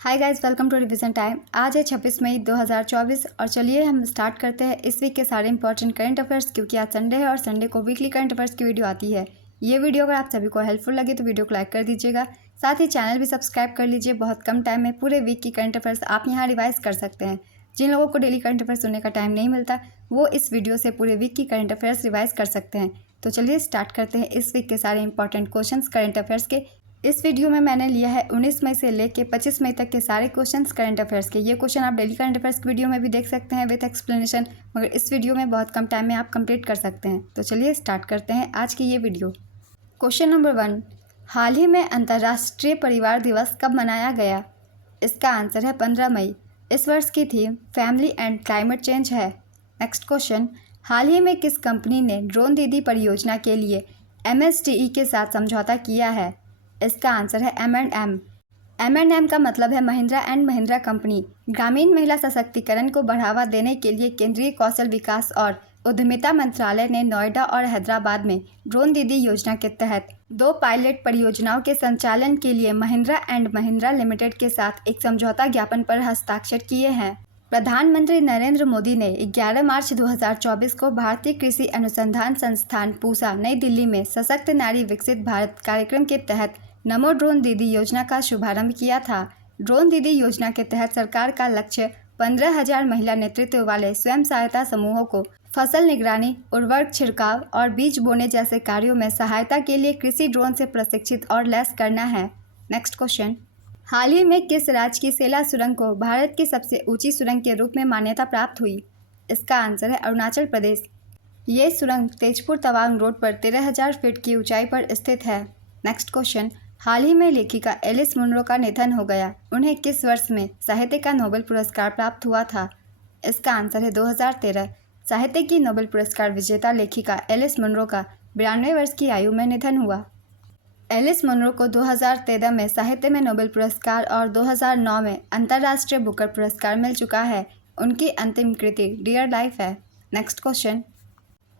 Hi guys, welcome to revision time. आज है 26 मई 2024 और चलिए हम स्टार्ट करते हैं इस वीक के सारे इंपॉर्टेंट करंट अफेयर्स, क्योंकि आज संडे है और संडे को वीकली करंट अफेयर्स की वीडियो आती है। ये वीडियो अगर आप सभी को हेल्पफुल लगे तो वीडियो को लाइक कर दीजिएगा, साथ ही चैनल भी सब्सक्राइब कर लीजिए। बहुत कम टाइम में पूरे वीक की करंट अफेयर्स आप यहाँ रिवाइज कर सकते हैं। जिन लोगों को डेली करंट अफेयर्स सुनने का टाइम नहीं मिलता वो इस वीडियो से पूरे वीक की करंट अफेयर्स रिवाइज कर सकते हैं। तो चलिए स्टार्ट करते हैं इस वीक के सारे इंपॉर्टेंट क्वेश्चंस करंट अफेयर्स के। इस वीडियो में मैंने लिया है 19 मई से लेके 25 मई तक के सारे क्वेश्चंस करंट अफेयर्स के। ये क्वेश्चन आप डेली करंट अफेयर्स की वीडियो में भी देख सकते हैं विथ एक्सप्लेनेशन, मगर इस वीडियो में बहुत कम टाइम में आप कंप्लीट कर सकते हैं। तो चलिए स्टार्ट करते हैं आज की ये वीडियो। क्वेश्चन नंबर 1, हाल ही में अंतर्राष्ट्रीय परिवार दिवस कब मनाया गया? इसका आंसर है 15 मई। इस वर्ष की theme family and climate change है। नेक्स्ट क्वेश्चन, हाल ही में किस कंपनी ने ड्रोन दीदी परियोजना के लिए MSTE के साथ समझौता किया है? इसका आंसर है M&M। M&M का मतलब है महिंद्रा एंड महिंद्रा कंपनी। ग्रामीण महिला सशक्तिकरण को बढ़ावा देने के लिए केंद्रीय कौशल विकास और उद्यमिता मंत्रालय ने नोएडा और हैदराबाद में ड्रोन दीदी योजना के तहत 2 पायलट परियोजनाओं के संचालन के लिए महिंद्रा एंड महिंद्रा लिमिटेड के साथ एक समझौता ज्ञापन पर हस्ताक्षर किए हैं। प्रधानमंत्री नरेंद्र मोदी ने 11 मार्च 2024 को भारतीय कृषि अनुसंधान संस्थान पूसा नई दिल्ली में सशक्त नारी विकसित भारत कार्यक्रम के तहत नमो ड्रोन दीदी योजना का शुभारंभ किया था। ड्रोन दीदी योजना के तहत सरकार का लक्ष्य 15,000 महिला नेतृत्व वाले स्वयं सहायता समूहों को फसल निगरानी, उर्वरक छिड़काव और बीज बोने जैसे कार्यों में सहायता के लिए कृषि ड्रोन से प्रशिक्षित और लैस करना है। नेक्स्ट क्वेश्चन, हाल ही में किस राज्य की सेला सुरंग को भारत की सबसे ऊंची सुरंग के रूप में मान्यता प्राप्त हुई? इसका आंसर है अरुणाचल प्रदेश। ये सुरंग तेजपुर तवांग रोड पर 13,000 फीट की ऊंचाई पर स्थित है। नेक्स्ट क्वेश्चन, हाल ही में लेखिका एलिस मुनरो का निधन हो गया। उन्हें किस वर्ष में साहित्य का नोबेल पुरस्कार प्राप्त हुआ था? इसका आंसर है 2013। साहित्य की नोबेल पुरस्कार विजेता लेखिका एलिस मुनरो का 92 वर्ष की आयु में निधन हुआ। एलिस मुनरो को 2013 में साहित्य में नोबेल पुरस्कार और 2009 में अंतर्राष्ट्रीय बुकर पुरस्कार मिल चुका है। उनकी अंतिम कृति डियर लाइफ है। Next question,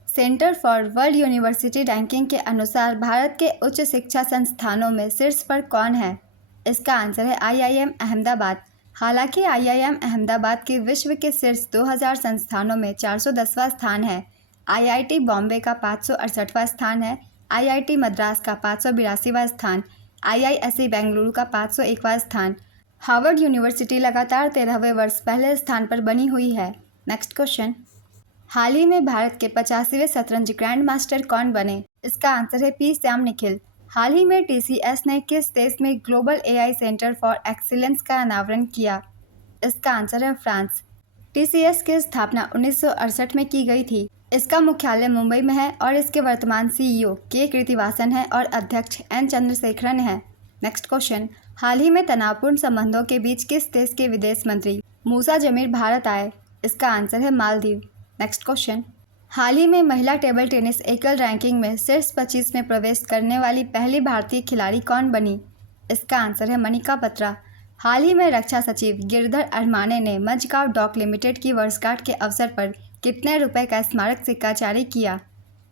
centre for world university ranking के अनुसार भारत के उच्च शिक्षा संस्थानों में शीर्ष पर कौन है? इसका आंसर है IIM अहमदाबाद। हालांकि IIM अहमदाबाद के विश्व के शीर्ष 2000 संस्थानों में 410वां स्थान है। IIT बॉम्बे का 568वां स्थान है। IIT मद्रास का 582वां स्थान, IISc बेंगलुरु का 501वां स्थान। हार्वर्ड यूनिवर्सिटी लगातार 13वें वर्ष पहले स्थान पर बनी हुई है। नेक्स्ट क्वेश्चन, हाल ही में भारत के 85वें शतरंज ग्रैंड मास्टर कौन बने? इसका आंसर है P श्याम निखिल। हाल ही में TCS ने किस देश में global AI centre for excellence का अनावरण किया? इसका आंसर है फ्रांस। TCS की स्थापना 1968 में की गई थी। इसका मुख्यालय मुंबई में है और इसके वर्तमान CEO के कृतिवासन है और अध्यक्ष N चंद्रशेखरन है। नेक्स्ट क्वेश्चन, हाल ही में तनावपूर्ण संबंधों के बीच किस देश के विदेश मंत्री मूसा जमीर भारत आए? इसका आंसर है मालदीव। नेक्स्ट क्वेश्चन, हाल ही में महिला टेबल टेनिस एकल रैंकिंग में शीर्ष 25 में प्रवेश करने वाली पहली भारतीय खिलाड़ी कौन बनी? इसका आंसर है मनिका बत्रा। हाल ही में रक्षा सचिव गिरधर अरमाने ने मझगांव डॉक लिमिटेड की वर्षगांठ के अवसर पर कितने रुपए का स्मारक सिक्का जारी किया?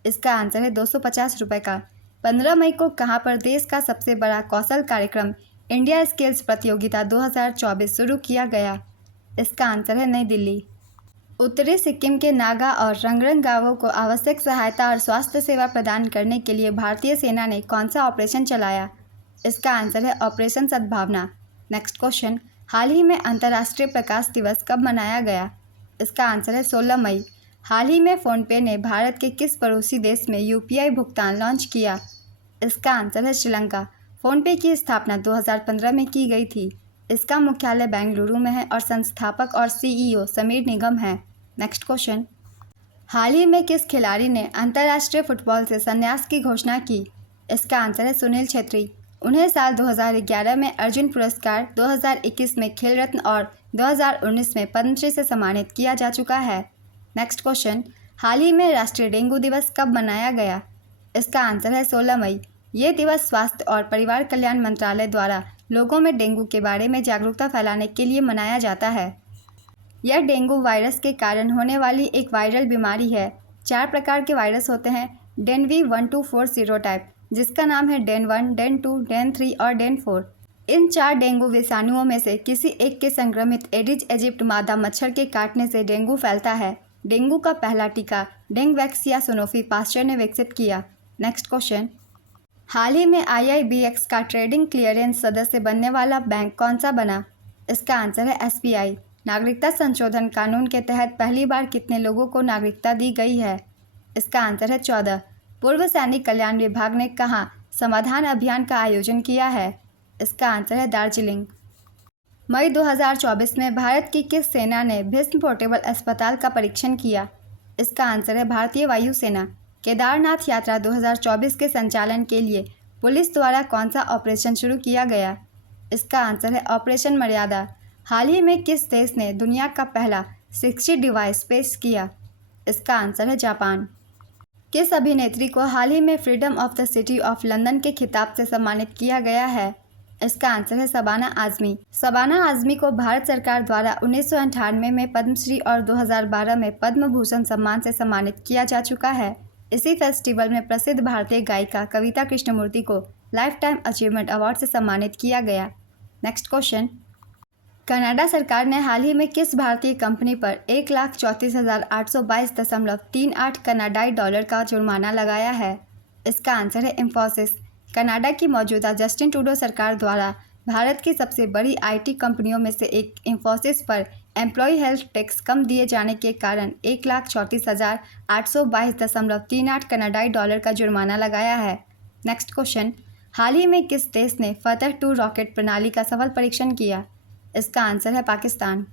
इसका आंसर है 250 रुपये का। 15 मई को कहां पर देश का सबसे बड़ा कौशल कार्यक्रम इंडिया स्किल्स प्रतियोगिता 2024 शुरू किया गया? इसका आंसर है नई दिल्ली। उत्तरी सिक्किम के नागा और रंगरंग गांवों को आवश्यक सहायता और स्वास्थ्य सेवा प्रदान करने के लिए भारतीय सेना ने कौन सा ऑपरेशन चलाया? इसका आंसर है ऑपरेशन सद्भावना। नेक्स्ट क्वेश्चन, हाल ही में अंतर्राष्ट्रीय प्रकाश दिवस कब मनाया गया? इसका आंसर है 16 मई। हाल ही में फ़ोनपे ने भारत के किस पड़ोसी देश में UPI भुगतान लॉन्च किया? इसका आंसर है श्रीलंका। फ़ोनपे की स्थापना 2015 में की गई थी। इसका मुख्यालय बेंगलुरु में है और संस्थापक और CEO समीर निगम है। नेक्स्ट क्वेश्चन, हाल ही में किस खिलाड़ी ने अंतर्राष्ट्रीय फुटबॉल से संन्यास की घोषणा की? इसका आंसर है सुनील छेत्री। उन्हें साल 2011 में अर्जुन पुरस्कार, 2021 में खेल रत्न और 2019 में पद्मश्री से सम्मानित किया जा चुका है। नेक्स्ट क्वेश्चन, हाल ही में राष्ट्रीय डेंगू दिवस कब मनाया गया? इसका आंसर है 16 मई। ये दिवस स्वास्थ्य और परिवार कल्याण मंत्रालय द्वारा लोगों में डेंगू के बारे में जागरूकता फैलाने के लिए मनाया जाता है। यह डेंगू वायरस के कारण होने वाली एक वायरल बीमारी है। 4 प्रकार के वायरस होते हैं। डेनवी 1 2 4 सीरोटाइप, जिसका नाम है डेन 1, डेन 2, डेन 3 और डेन 4। इन 4 डेंगू विषाणुओं में से किसी एक के संक्रमित एडिज इजिप्ट मादा मच्छर के काटने से डेंगू फैलता है। डेंगू का पहला टीका डेंगवैक्स या सोनोफी पास्चर ने विकसित किया। नेक्स्ट क्वेश्चन, हाल ही में IIBX का ट्रेडिंग क्लियरेंस सदस्य बनने वाला बैंक कौन सा बना? इसका आंसर है SBI। नागरिकता संशोधन कानून के तहत पहली बार कितने लोगों को नागरिकता दी गई है? इसका आंसर है 14। पूर्व सैनिक कल्याण विभाग ने कहाँ समाधान अभियान का आयोजन किया है? इसका आंसर है दार्जिलिंग। मई 2024 में भारत की किस सेना ने भीष्म पोर्टेबल अस्पताल का परीक्षण किया? इसका आंसर है भारतीय वायुसेना। केदारनाथ यात्रा 2024 के संचालन के लिए पुलिस द्वारा कौन सा ऑपरेशन शुरू किया गया? इसका आंसर है ऑपरेशन मर्यादा। हाल ही में किस देश ने दुनिया का पहला 6G डिवाइस पेश किया? इसका आंसर है जापान। किस अभिनेत्री को हाल ही में freedom of the city of London के खिताब से सम्मानित किया गया है? इसका आंसर है शबाना आजमी। शबाना आजमी को भारत सरकार द्वारा 1998 में पद्मश्री और 2012 में पद्म भूषण सम्मान से सम्मानित किया जा चुका है। इसी फेस्टिवल में प्रसिद्ध भारतीय गायिका कविता कृष्णमूर्ति को लाइफ टाइम अचीवमेंट अवार्ड से सम्मानित किया गया। नेक्स्ट क्वेश्चन, कनाडा सरकार ने हाल ही में किस भारतीय कंपनी पर 1,34,822.38 कनाडाई डॉलर का जुर्माना लगाया है? इसका आंसर है इंफोसिस। कनाडा की मौजूदा जस्टिन ट्रूडो सरकार द्वारा भारत की सबसे बड़ी IT कंपनियों में से एक इंफोसिस पर एम्प्लॉय हेल्थ टैक्स कम दिए जाने के कारण 1,34,822.38 कनाडाई डॉलर का जुर्माना लगाया है। नेक्स्ट क्वेश्चन, हाल ही में किस देश ने फतह 2 रॉकेट प्रणाली का सफल परीक्षण किया? इसका आंसर है पाकिस्तान।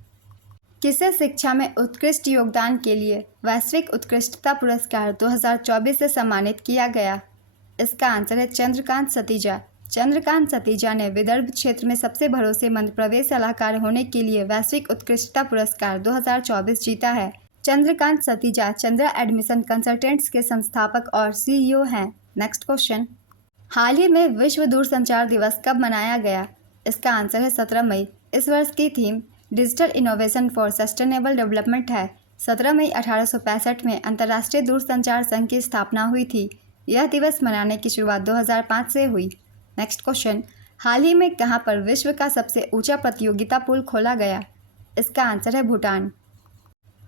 किसे शिक्षा में उत्कृष्ट योगदान के लिए वैश्विक उत्कृष्टता पुरस्कार 2024 से सम्मानित किया गया? इसका आंसर है चंद्रकांत सतीजा। चंद्रकांत सतीजा ने विदर्भ क्षेत्र में सबसे भरोसेमंद प्रवेश सलाहकार होने के लिए वैश्विक उत्कृष्टता पुरस्कार 2024 जीता है। चंद्रकांत सतीजा चंद्रा एडमिशन कंसल्टेंट्स के संस्थापक और CEO हैं। नेक्स्ट क्वेश्चन, हाल ही में विश्व दूरसंचार दिवस कब मनाया गया? इसका आंसर है 17 मई। इस वर्ष की theme digital innovation for sustainable development है। 17 मई 1865 में अंतर्राष्ट्रीय दूरसंचार संघ की स्थापना हुई थी। यह दिवस मनाने की शुरुआत 2005 से हुई। नेक्स्ट क्वेश्चन, हाल ही में कहां पर विश्व का सबसे ऊंचा प्रतियोगिता पुल खोला गया? इसका आंसर है भूटान।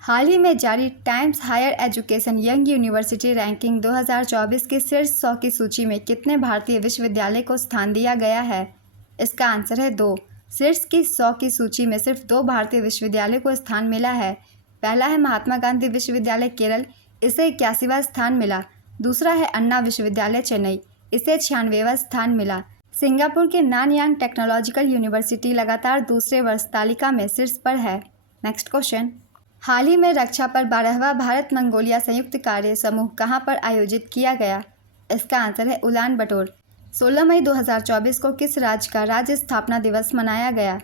हाल ही में जारी Times Higher Education Young University Ranking 2024 की शीर्ष 100 की सूची में कितने भारतीय विश्वविद्यालय को स्थान दिया गया है? इसका आंसर है 2। शीर्ष की 100 की सूची में सिर्फ 2 भारतीय विश्वविद्यालय को स्थान मिला है। पहला है महात्मा गांधी विश्वविद्यालय केरल, इसे 81वां स्थान मिला। दूसरा है अन्ना विश्वविद्यालय चेन्नई, इसे 96वां स्थान मिला। सिंगापुर के नानयांग टेक्नोलॉजिकल यूनिवर्सिटी लगातार दूसरे वर्ष तालिका में शीर्ष पर है। नेक्स्ट क्वेश्चन, हाल ही में रक्षा पर 12वां भारत मंगोलिया संयुक्त कार्य समूह कहां पर आयोजित किया गया? इसका आंसर है उलान बटोर। 16 मई 2024 को किस राज्य का राज्य स्थापना दिवस मनाया गया?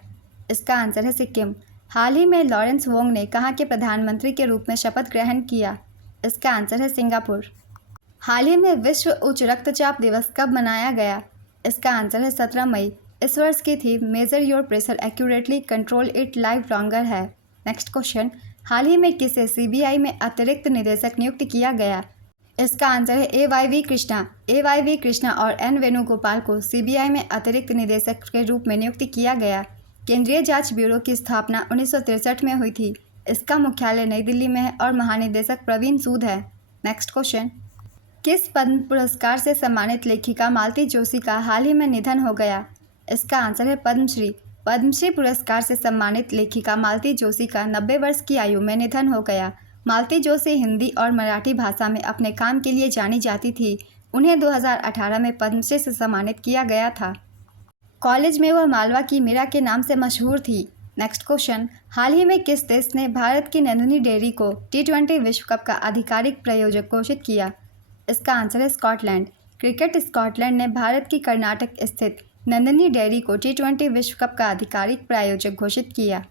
इसका आंसर है सिक्किम। हाल ही में लॉरेंस वोंग ने कहाँ के प्रधानमंत्री के रूप में शपथ ग्रहण किया? इसका आंसर है सिंगापुर। हाल ही में विश्व उच्च रक्तचाप दिवस कब मनाया गया? इसका आंसर है 17 मई। इस वर्ष की theme major your pressure accurately control it live longer है। नेक्स्ट क्वेश्चन, हाल ही में किसे CBI में अतिरिक्त निदेशक नियुक्त किया गया? इसका आंसर है AYV कृष्णा। AYV कृष्णा और N वेणुगोपाल को CBI में अतिरिक्त निदेशक के रूप में नियुक्त किया गया। केंद्रीय जांच ब्यूरो की स्थापना 1963 में हुई थी। इसका मुख्यालय नई दिल्ली में है और महानिदेशक प्रवीण सूद है। नेक्स्ट क्वेश्चन, किस पद्म पुरस्कार से सम्मानित लेखिका मालती जोशी का हाल ही में निधन हो गया? इसका आंसर है पद्मश्री। पद्मश्री पुरस्कार से सम्मानित लेखिका मालती जोशी का 90 वर्ष की आयु में निधन हो गया। मालती जोशी हिंदी और मराठी भाषा में अपने काम के लिए जानी जाती थी। उन्हें 2018 में पद्मश्री से सम्मानित किया गया था। कॉलेज में वह मालवा की मीरा के नाम से मशहूर थी। नेक्स्ट क्वेश्चन, हाल ही में किस देश ने भारत की नंदिनी डेयरी को T20 विश्व कप का आधिकारिक प्रायोजक घोषित किया? इसका आंसर है स्कॉटलैंड। क्रिकेट स्कॉटलैंड ने भारत की कर्नाटक स्थित नंदिनी डेयरी को T20 विश्व कप का आधिकारिक प्रायोजक घोषित किया।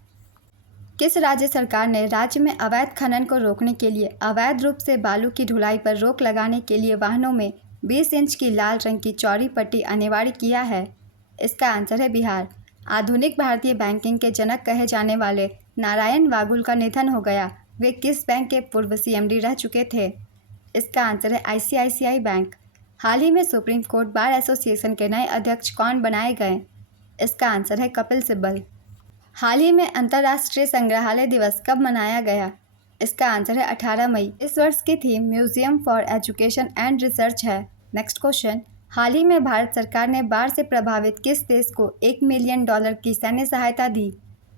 किस राज्य सरकार ने राज्य में अवैध खनन को रोकने के लिए अवैध रूप से बालू की ढुलाई पर रोक लगाने के लिए वाहनों में 20 इंच की लाल रंग की चौड़ी पट्टी अनिवार्य किया है? इसका आंसर है बिहार। आधुनिक भारतीय बैंकिंग के जनक कहे जाने वाले नारायण वागुल का निधन हो गया। वे किस बैंक के पूर्व CMD रह चुके थे? इसका आंसर है ICICI बैंक। हाल ही में सुप्रीम कोर्ट बार एसोसिएशन के नए अध्यक्ष कौन बनाए गए? इसका आंसर है कपिल सिब्बल। हाल ही में अंतर्राष्ट्रीय संग्रहालय दिवस कब मनाया गया? इसका आंसर है 18 मई। इस वर्ष की theme museum for education and research है। नेक्स्ट क्वेश्चन, हाल ही में भारत सरकार ने बाढ़ से प्रभावित किस देश को $1 मिलियन की सैन्य सहायता दी?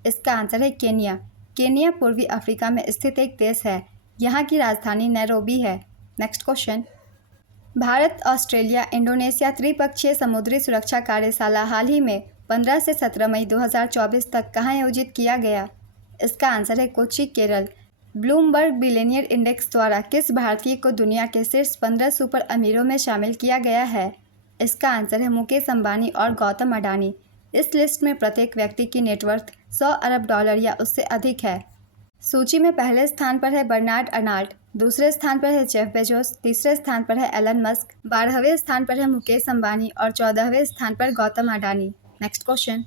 इसका आंसर है केन्या। केन्या पूर्वी अफ्रीका में स्थित एक देश है। यहाँ की राजधानी नैरोबी है। Next question, Bharat Australia Indonesia त्रिपक्षीय समुद्री सुरक्षा कार्यशाला हाल ही में 15 से 17 मई 2024 तक कहाँ आयोजित किया गया? इसका आंसर है Kochi, Kerala. Bloomberg billionaire index द्वारा किस भारतीय को दुनिया के शीर्ष 15 सुपर अमीरों में शामिल किया गया है? इसका आंसर है मुकेश अंबानी और गौतम अडानी। इस लिस्ट में प्रत्येक व्यक्ति की नेटवर्थ $100 अरब या उससे अधिक है। सूची में पहले स्थान पर है बर्नार्ड अर्नाल्ड, दूसरे स्थान पर है जेफ बेजोस, तीसरे स्थान पर है एलन मस्क, 12वें स्थान पर है मुकेश अंबानी और 14वें स्थान पर गौतम अडानी। नेक्स्ट क्वेश्चन,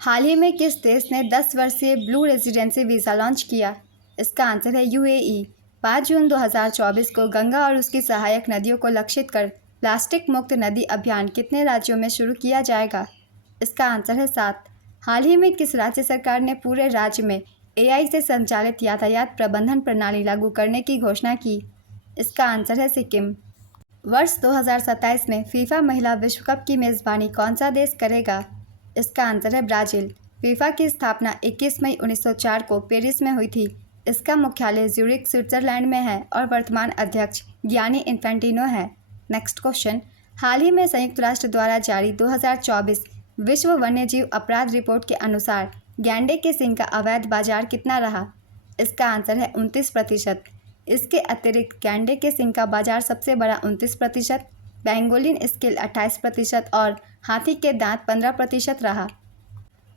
हाल ही में किस देश ने 10 वर्षीय ब्लू रेजिडेंसी वीज़ा लॉन्च किया? इसका आंसर है यूएई। 5 जून 2024 को गंगा और उसकी सहायक नदियों को लक्षित कर प्लास्टिक मुक्त नदी अभियान कितने राज्यों में शुरू किया जाएगा? इसका आंसर है 7। हाल ही में किस राज्य सरकार ने पूरे राज्य में एआई से संचालित यातायात प्रबंधन प्रणाली लागू करने की घोषणा की? इसका आंसर है सिक्किम। वर्ष 2027 में फीफा महिला विश्व कप की मेज़बानी कौन सा देश करेगा? इसका आंसर है ब्राज़ील। फीफा की स्थापना 21 मई 1904 को पेरिस में हुई थी। इसका मुख्यालय ज्यूरिख, स्विट्जरलैंड में है और वर्तमान अध्यक्ष गियानी इन्फेंटिनो है। नेक्स्ट क्वेश्चन, हाल ही में संयुक्त राष्ट्र द्वारा जारी 2024 विश्व वन्यजीव अपराध रिपोर्ट के अनुसार गैंडे के सींग का अवैध बाजार कितना रहा? इसका आंसर है 29%। इसके अतिरिक्त गैंडे के सींग का बाजार सबसे बड़ा 29%, पेंगोलिन स्केल 28% और हाथी के दांत 15% रहा।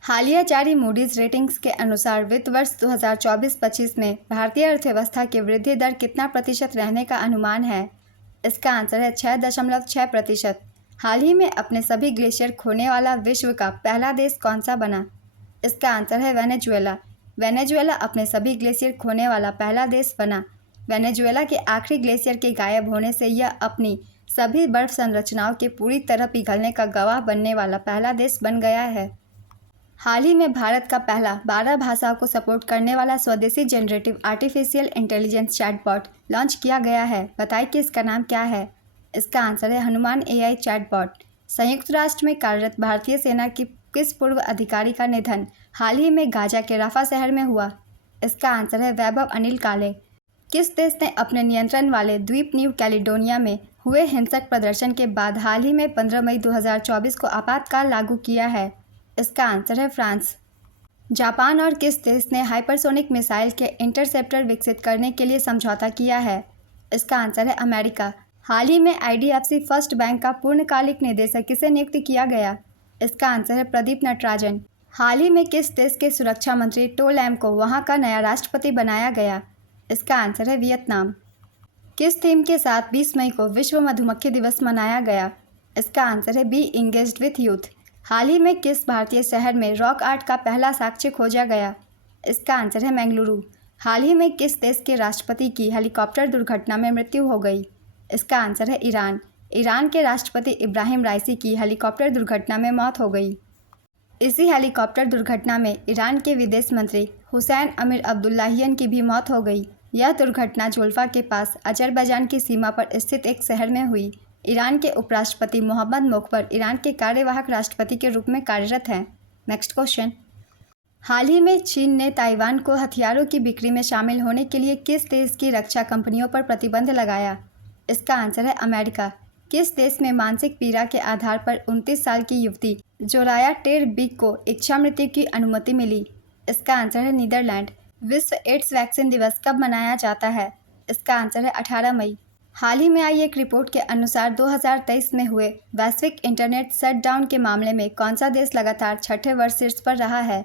हालिया जारी मूडीज रेटिंग्स के अनुसार वित्त वर्ष 2024-25 में भारतीय अर्थव्यवस्था की वृद्धि दर कितना प्रतिशत रहने का अनुमान है? इसका आंसर है 6.6%। हाल ही में अपने सभी ग्लेशियर खोने वाला विश्व का पहला देश कौन सा बना? इसका आंसर है वेनेजुएला। वेनेजुएला अपने सभी ग्लेशियर खोने वाला पहला देश बना। वेनेजुएला के आखिरी ग्लेशियर के गायब होने से यह अपनी सभी बर्फ संरचनाओं के पूरी तरह पिघलने का गवाह बनने वाला पहला देश बन गया है। हाल ही में भारत का पहला 12 भाषाओं को सपोर्ट करने वाला स्वदेशी generative artificial intelligence chatbot launch किया गया है। बताइए कि इसका नाम क्या है? इसका आंसर है हनुमान एआई चैटबॉट। संयुक्त राष्ट्र में कार्यरत भारतीय सेना की किस पूर्व अधिकारी का निधन हाल ही में गाजा के राफा शहर में हुआ? इसका आंसर है वैभव अनिल काले। किस देश ने अपने नियंत्रण वाले द्वीप न्यू कैलिडोनिया में हुए हिंसक प्रदर्शन के बाद हाल ही में 15 मई 2024 को आपातकाल लागू किया है? इसका आंसर है फ्रांस। जापान और किस देश ने हाइपरसोनिक मिसाइल के इंटरसेप्टर विकसित करने के लिए समझौता किया है? इसका आंसर है अमेरिका। हाल ही में आईडीएफसी फर्स्ट बैंक का पूर्णकालिक निदेशक किसे नियुक्त किया गया? इसका आंसर है प्रदीप नटराजन। हाल ही में किस देश के सुरक्षा मंत्री टो लैम को वहां का नया राष्ट्रपति बनाया गया? इसका आंसर है वियतनाम। किस थीम के साथ 20 मई को विश्व मधुमक्खी दिवस मनाया गया? इसका आंसर है बी इंगेज्ड विथ यूथ। हाल ही में किस भारतीय शहर में रॉक आर्ट का पहला साक्ष्य खोजा गया? इसका आंसर है बेंगलुरु। हाल ही में किस देश के राष्ट्रपति की हेलीकॉप्टर दुर्घटना में मृत्यु हो गई? इसका आंसर है ईरान। ईरान के राष्ट्रपति इब्राहिम राइसी की हेलीकॉप्टर दुर्घटना में मौत हो गई। इसी हेलीकॉप्टर दुर्घटना में ईरान के विदेश मंत्री हुसैन अमीर अब्दुल्लाहियन की भी मौत हो गई। यह दुर्घटना जुल्फा के पास अजरबैजान की सीमा पर स्थित एक शहर में हुई। ईरान के उपराष्ट्रपति मोहम्मद मोकबर ईरान के कार्यवाहक राष्ट्रपति के रूप में कार्यरत हैं। नेक्स्ट क्वेश्चन, हाल ही में चीन ने ताइवान को हथियारों की बिक्री में शामिल होने के लिए किस देश की रक्षा कंपनियों पर प्रतिबंध लगाया? इसका आंसर है अमेरिका। किस देश में मानसिक पीड़ा के आधार पर 29 साल की युवती जोराया टेर बिग को इच्छा मृत्यु की अनुमति मिली? इसका आंसर है नीदरलैंड। विश्व एड्स वैक्सीन दिवस कब मनाया जाता है? इसका आंसर है 18 मई। हाल ही में आई एक रिपोर्ट के अनुसार 2023 में हुए वैश्विक इंटरनेट शटडाउन के मामले में कौन सा देश लगातार छठे वर्ष शीर्ष पर रहा है?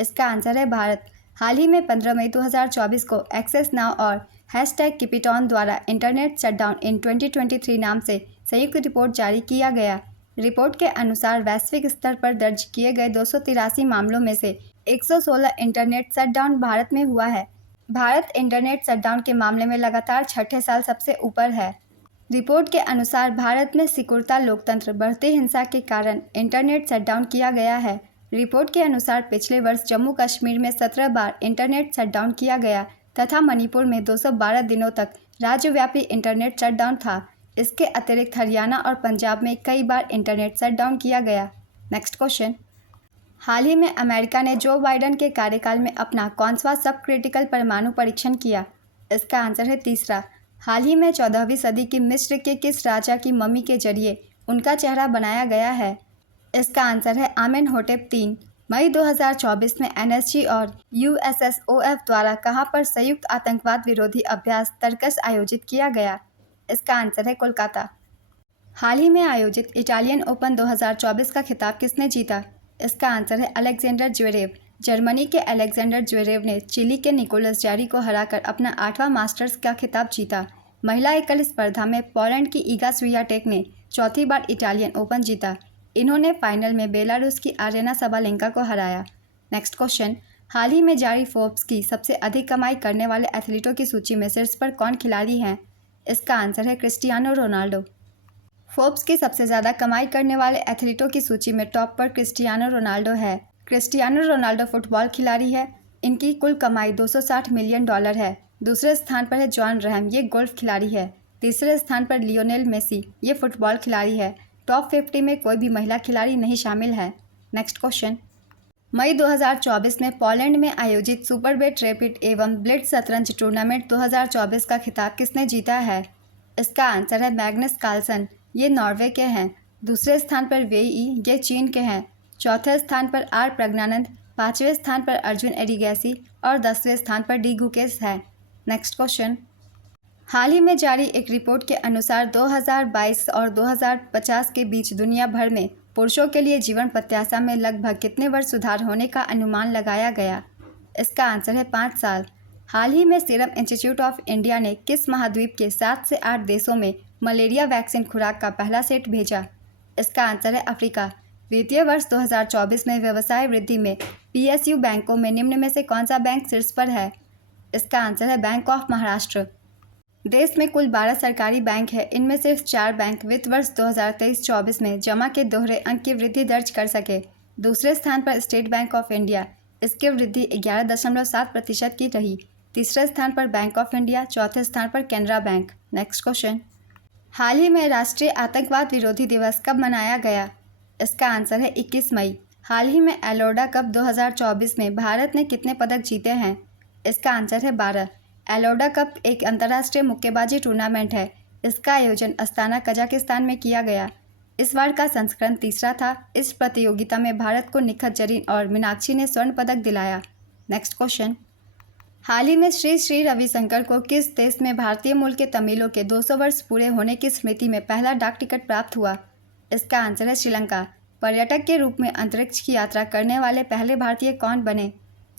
इसका आंसर है भारत। हाल ही में 15 मई 2024 को एक्सेस नाउ और #कीपिटॉन द्वारा इंटरनेट शटडाउन इन 2023 नाम से संयुक्त रिपोर्ट जारी किया गया। रिपोर्ट के अनुसार वैश्विक स्तर पर दर्ज किए गए 283 मामलों में से 116 इंटरनेट शटडाउन भारत में हुआ है। भारत इंटरनेट शटडाउन के मामले में लगातार छठे साल सबसे ऊपर है। रिपोर्ट के अनुसार भारत में सिकुड़ता लोकतंत्र, बढ़ती हिंसा के कारण इंटरनेट शटडाउन किया गया है। रिपोर्ट के अनुसार पिछले वर्ष जम्मू कश्मीर में 17 बार इंटरनेट शटडाउन किया गया तथा मणिपुर में 212 दिनों तक राज्यव्यापी इंटरनेट शटडाउन था। इसके अतिरिक्त हरियाणा और पंजाब में कई बार इंटरनेट शटडाउन किया गया। नेक्स्ट क्वेश्चन, हाल ही में अमेरिका ने जो बाइडेन के कार्यकाल में अपना कौनसा सब क्रिटिकल परमाणु परीक्षण किया? इसका आंसर है तीसरा। हाल ही में 14वीं सदी की मिस्र के किस राजा की मम्मी के जरिए उनका चेहरा बनाया गया है? इसका आंसर है आमेनहोटेप III। मई 2024 में NSG और USSOF द्वारा कहां पर संयुक्त आतंकवाद विरोधी अभ्यास तर्कस आयोजित किया गया? इसका आंसर है कोलकाता। हाल ही में आयोजित इटालियन ओपन 2024 का खिताब किसने जीता? इसका आंसर है अलेक्जेंडर ज्वेरेव। जर्मनी के अलेक्जेंडर ज्वेरेव ने चिली के निकोलस जारी को हराकर अपना 8वां मास्टर्स का खिताब जीता। महिला एकल स्पर्धा में पोलैंड की ईगा स्वियाटेक ने चौथी बार इटालियन ओपन जीता। इन्होंने फाइनल में बेलारूस की आर्यना सबालेंका को हराया। नेक्स्ट क्वेश्चन, हाल ही में जारी फोर्ब्स की सबसे अधिक कमाई करने वाले एथलीटों की सूची में शीर्ष पर कौन खिलाड़ी हैं? इसका आंसर है क्रिस्टियानो रोनाल्डो। फोर्ब्स की सबसे ज़्यादा कमाई करने वाले एथलीटों की सूची में टॉप पर क्रिस्टियानो रोनाल्डो है। क्रिस्टियानो रोनाल्डो फुटबॉल खिलाड़ी है। इनकी कुल कमाई $260 मिलियन है। दूसरे स्थान पर है जॉन रहम, ये गोल्फ खिलाड़ी है। तीसरे स्थान पर लियोनेल मेसी, ये फुटबॉल खिलाड़ी है। टॉप 50 में कोई भी महिला खिलाड़ी नहीं शामिल है। नेक्स्ट क्वेश्चन, मई 2024 में पोलैंड में आयोजित सुपरबेट रैपिड एवं ब्लिट्ज शतरंज टूर्नामेंट 2024 का खिताब किसने जीता है? इसका आंसर है मैग्नस कार्लसन, ये नॉर्वे के हैं। दूसरे स्थान पर वेई, ये चीन के हैं। चौथे स्थान पर आर प्रज्ञानंद, 5वें स्थान पर अर्जुन एरिगैसी और 10वें स्थान पर डी गुकेश है। नेक्स्ट क्वेश्चन, हाल ही में जारी एक रिपोर्ट के अनुसार 2022 और 2050 के बीच दुनिया भर में पुरुषों के लिए जीवन प्रत्याशा में लगभग कितने वर्ष सुधार होने का अनुमान लगाया गया? इसका आंसर है 5 साल। हाल ही में सीरम इंस्टीट्यूट ऑफ इंडिया ने किस महाद्वीप के 7 से 8 देशों में मलेरिया वैक्सीन खुराक का पहला सेट भेजा? इसका आंसर है अफ्रीका। वित्तीय वर्ष 2024 में व्यवसाय वृद्धि में PSU बैंकों में निम्न में से कौन सा बैंक शीर्ष पर है? इसका आंसर है बैंक ऑफ महाराष्ट्र। देश में कुल 12 सरकारी बैंक है। इनमें सिर्फ 4 बैंक वित्त वर्ष 2023-24 में जमा के दोहरे अंक की वृद्धि दर्ज कर सके। दूसरे स्थान पर स्टेट बैंक ऑफ इंडिया, इसकी वृद्धि 11.7% की रही। तीसरे स्थान पर बैंक ऑफ इंडिया, चौथे स्थान पर कैनरा बैंक। नेक्स्ट क्वेश्चन, हाल ही में राष्ट्रीय आतंकवाद विरोधी दिवस कब मनाया गया? इसका आंसर है 21 मई। हाल ही में एलोडा कप 2024 में भारत ने कितने पदक जीते हैं? इसका आंसर है 12। एलोडा कप एक अंतर्राष्ट्रीय मुक्केबाजी टूर्नामेंट है। इसका आयोजन अस्ताना कजाकिस्तान में किया गया। इस बार का संस्करण तीसरा था। इस प्रतियोगिता में भारत को निखत जरीन और मीनाक्षी ने स्वर्ण पदक दिलाया। नेक्स्ट क्वेश्चन, हाल ही में श्री श्री रविशंकर को किस देश में भारतीय मूल के तमिलों के 200 वर्ष पूरे होने की स्मृति में पहला डाक टिकट प्राप्त हुआ? इसका आंसर है श्रीलंका। पर्यटक के रूप में अंतरिक्ष की यात्रा करने वाले पहले भारतीय कौन बने?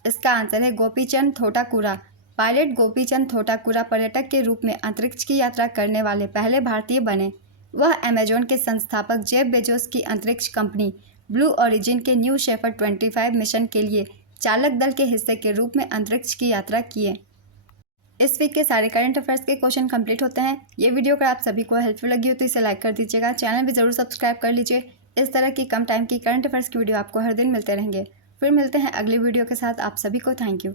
इसका आंसर है गोपीचंद थोटाकुरा। पायलट गोपीचंद थोटाकुरा पर्यटक के रूप में अंतरिक्ष की यात्रा करने वाले पहले भारतीय बने। वह अमेजॉन के संस्थापक जेफ बेजोस की अंतरिक्ष कंपनी ब्लू ओरिजिन के न्यू शेफर्ड 25 मिशन के लिए चालक दल के हिस्से के रूप में अंतरिक्ष की यात्रा किए। इस वीक के सारे करंट अफेयर्स के क्वेश्चन कंप्लीट होते हैं। ये वीडियो अगर आप सभी को हेल्पफुल लगी हो तो इसे लाइक कर दीजिएगा। चैनल भी ज़रूर सब्सक्राइब कर लीजिए। इस तरह की कम टाइम की करंट अफेयर्स की वीडियो आपको हर दिन मिलते रहेंगे। फिर मिलते हैं अगली वीडियो के साथ। आप सभी को थैंक यू।